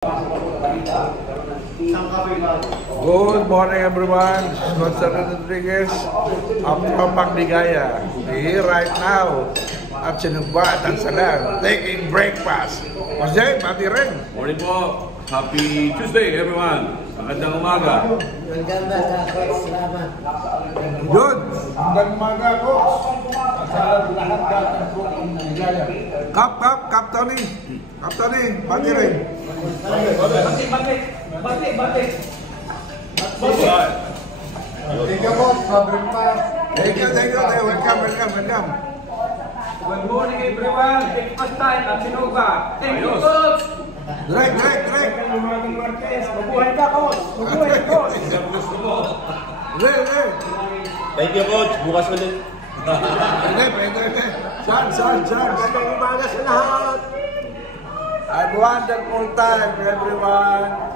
Good morning everyone, Gonzalo Rodriguez of Tropak Ligaya here right now at Sinugba at Salan taking breakfast. Jose, pati rin. Morning po. Happy Tuesday everyone. Magandang umaga. Good. Magandang umaga, Coach. Sa lahat natin po ng Ligaya. Kap Tony. Kap Tony, pati rin. Bati. Thank you, Coach. Thank you. Welcome. Good morning everyone. Breakfast time at Sinugba. Thank you, Coach. Drake. Mabuhay ka, Coach. Mabuhay, Coach. Ray. Thank you, Coach. Bukas ulit. Pwede. Saan. Magandang umaga sa lahat. A wonderful time, everyone.